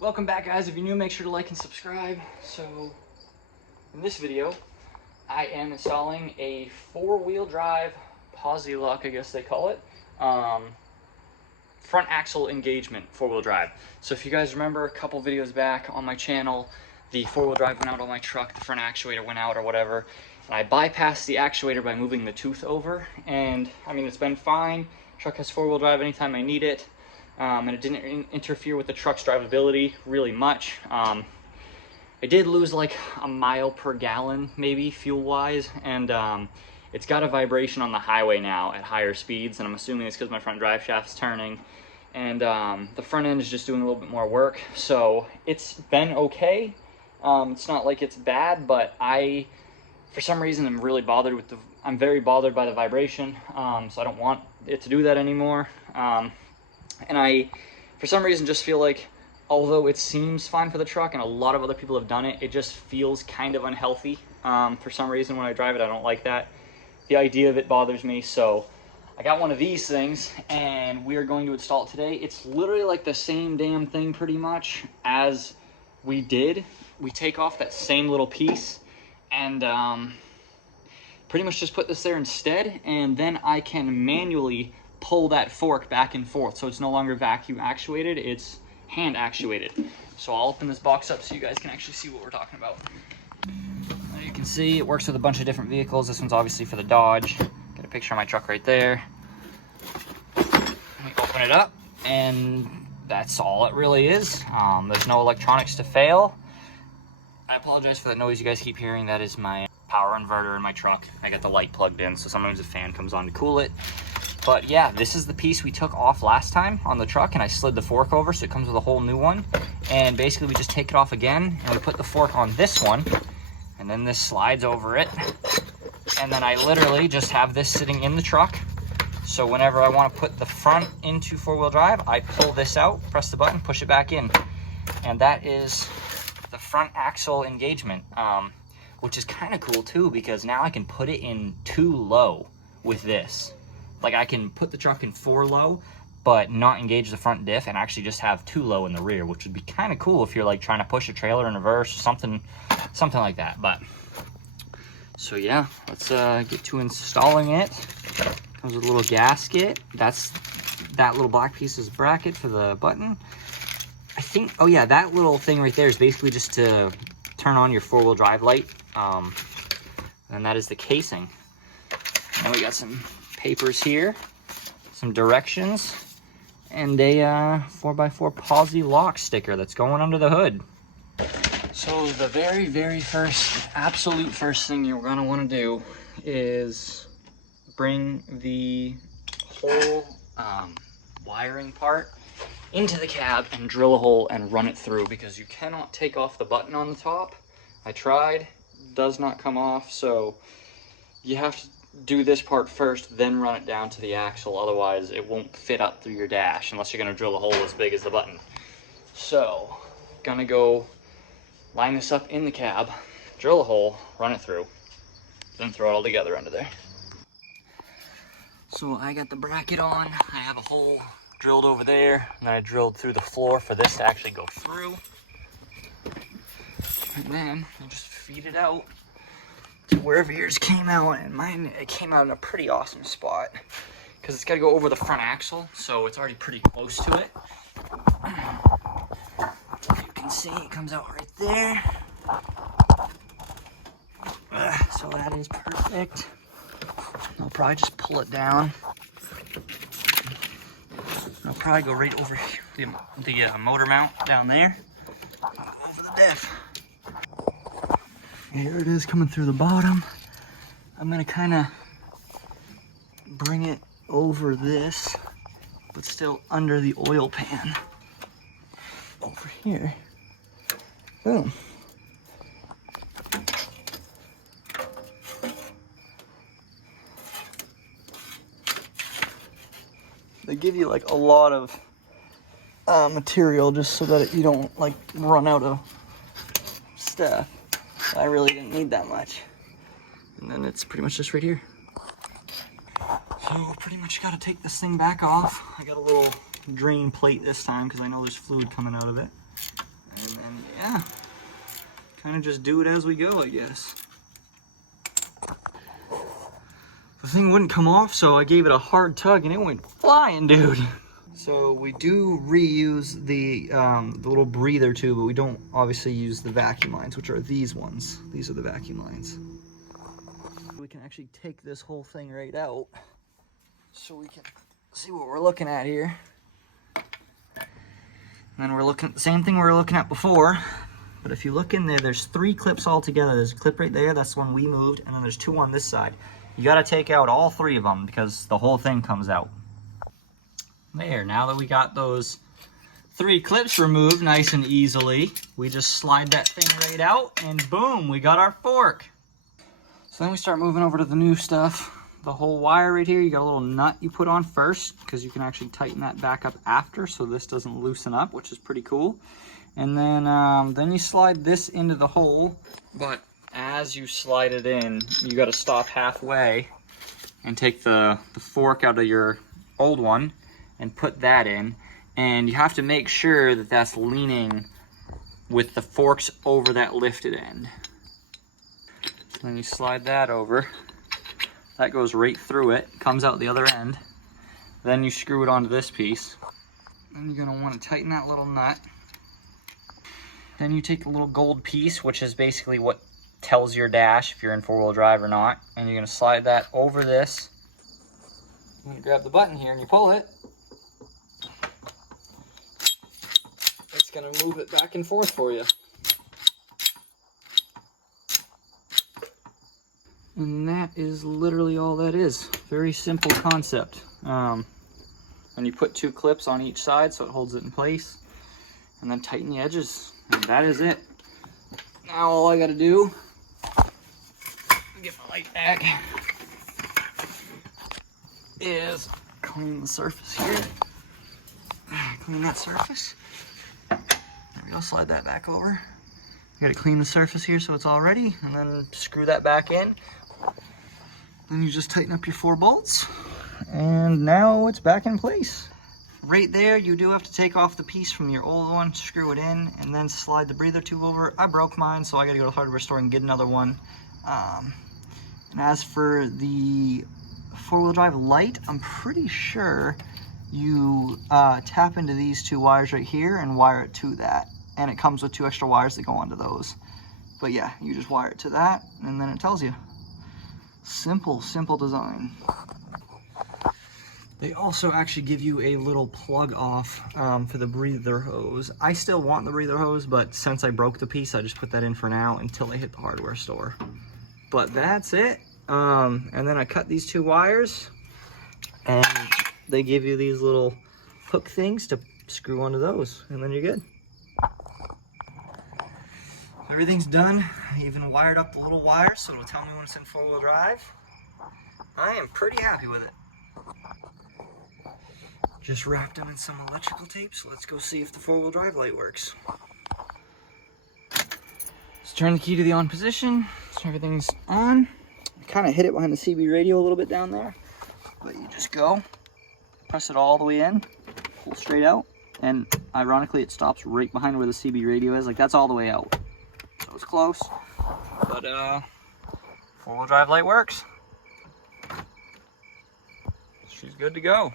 Welcome back, guys. If you're new, make sure to like and subscribe. So in this video I am installing a four-wheel drive posi lock, I guess they call it, front axle engagement four-wheel drive. So if you guys remember a couple videos back on my channel, the four-wheel drive went out on my truck, the front actuator went out or whatever, and I bypassed the actuator by moving the tooth over, and I mean, it's been fine. Truck has four-wheel drive anytime I need it. And it didn't interfere with the truck's drivability really much. I did lose like a mile per gallon, maybe fuel-wise, and it's got a vibration on the highway now at higher speeds, and I'm assuming it's because my front drive shaft's turning, and the front end is just doing a little bit more work. So it's been okay. It's not like it's bad, but for some reason, I'm really bothered with I'm very bothered by the vibration, so I don't want it to do that anymore. And I, for some reason, just feel like, although it seems fine for the truck and a lot of other people have done it, it just feels kind of unhealthy. For some reason, when I drive it, I don't like that. The idea of it bothers me, so I got one of these things, and we are going to install it today. It's literally like the same damn thing pretty much as we did. We take off that same little piece, and pretty much just put this there instead, and then I can manually pull that fork back and forth, so it's no longer vacuum actuated, it's hand actuated. So I'll open this box up so you guys can actually see what we're talking about. As you can see, it works with a bunch of different vehicles. This one's obviously for the Dodge. Got a picture of my truck right there. Let me open it up, and that's all it really is. There's no electronics to fail. I apologize for that noise you guys keep hearing. That is my power inverter in my truck. I got the light plugged in, so sometimes the fan comes on to cool it. But yeah, this is the piece we took off last time on the truck, and I slid the fork over, so it comes with a whole new one. And basically we just take it off again, and we put the fork on this one, and then this slides over it. And then I literally just have this sitting in the truck. So whenever I want to put the front into four-wheel drive, I pull this out, press the button, push it back in. And that is the front axle engagement, which is kind of cool too, because now I can put it in 2 low with this. Like, I can put the truck in 4 low, but not engage the front diff, and actually just have 2 low in the rear, which would be kind of cool if you're like trying to push a trailer in reverse, something like that. But so yeah, let's get to installing it. Comes with a little gasket. That little black piece is bracket for the button. I think, oh yeah, that little thing right there is basically just to turn on your four-wheel drive light. And that is the casing. And we got some papers here, some directions, and a 4x4 posi lock sticker that's going under the hood. So the very first, absolute first thing you're gonna want to do is bring the whole wiring part into the cab and drill a hole and run it through, because you cannot take off the button on the top. I tried, does not come off, so you have to do this part first, then run it down to the axle. Otherwise it won't fit up through your dash unless you're going to drill a hole as big as the button. So gonna go line this up in the cab, drill a hole, run it through, then throw it all together under there. So I got the bracket on, I have a hole drilled over there, and then I drilled through the floor for this to actually go through, and then you just feed it out to wherever yours came out. And mine, it came out in a pretty awesome spot because it's got to go over the front axle, so it's already pretty close to it. You can see it comes out right there. So that is perfect. I'll probably just pull it down. I'll probably go right over the motor mount down there, over the diff. Here it is coming through the bottom. I'm gonna kind of bring it over this, but still under the oil pan. Over here. Boom. They give you like a lot of material just so that you don't like run out of stuff. I really didn't need that much. And then it's pretty much just right here. So pretty much got to take this thing back off. I got a little drain plate this time because I know there's fluid coming out of it. yeah, kind of just do it as we go, I guess. The thing wouldn't come off, so I gave it a hard tug and it went flying, dude. So we do reuse the little breather too, but we don't obviously use the vacuum lines, which are these ones. These are the vacuum lines. We can actually take this whole thing right out so we can see what we're looking at here. And then we're looking at the same thing we were looking at before. But if you look in there, there's 3 clips all together. There's a clip right there, that's the one we moved, and then there's 2 on this side. You gotta take out all 3 of them because the whole thing comes out. There, now that we got those 3 clips removed nice and easily, we just slide that thing right out and boom, we got our fork. So then we start moving over to the new stuff. The whole wire right here, you got a little nut you put on first because you can actually tighten that back up after so this doesn't loosen up, which is pretty cool. And then you slide this into the hole, but as you slide it in, you got to stop halfway and take the fork out of your old one and put that in, and you have to make sure that that's leaning with the forks over that lifted end. So then you slide that over. That goes right through it, comes out the other end. Then you screw it onto this piece. Then you're gonna want to tighten that little nut. Then you take a little gold piece, which is basically what tells your dash if you're in 4-wheel drive or not, and you're gonna slide that over this. You grab the button here and you pull it. It's gonna move it back and forth for you. And that is literally all that is. Very simple concept. And you put 2 clips on each side so it holds it in place, and then tighten the edges, and that is it. Now all I gotta do, get my light back, is clean the surface here. Clean that surface. There we go, slide that back over. You gotta clean the surface here so it's all ready, and then screw that back in. Then you just tighten up your 4 bolts, and now it's back in place. Right there, you do have to take off the piece from your old one, screw it in, and then slide the breather tube over. I broke mine, so I gotta go to the hardware store and get another one. And as for the 4-wheel drive light, I'm pretty sure you tap into these 2 wires right here and wire it to that. And it comes with 2 extra wires that go onto those. But yeah, you just wire it to that, and then it tells you. Simple, simple design. They also actually give you a little plug off for the breather hose. I still want the breather hose, but since I broke the piece, I just put that in for now until I hit the hardware store. But that's it. And then I cut these 2 wires, and they give you these little hook things to screw onto those, and then you're good. Everything's done. I even wired up the little wire so it'll tell me when it's in 4-wheel drive. I am pretty happy with it. Just wrapped them in some electrical tape, so let's go see if the 4-wheel drive light works. Let's turn the key to the on position, so everything's on. I kind of hit it behind the CB radio a little bit down there, but you just go, press it all the way in, pull straight out, and ironically it stops right behind where the CB radio is. Like, that's all the way out. So it's close, but 4-wheel drive light works. She's good to go.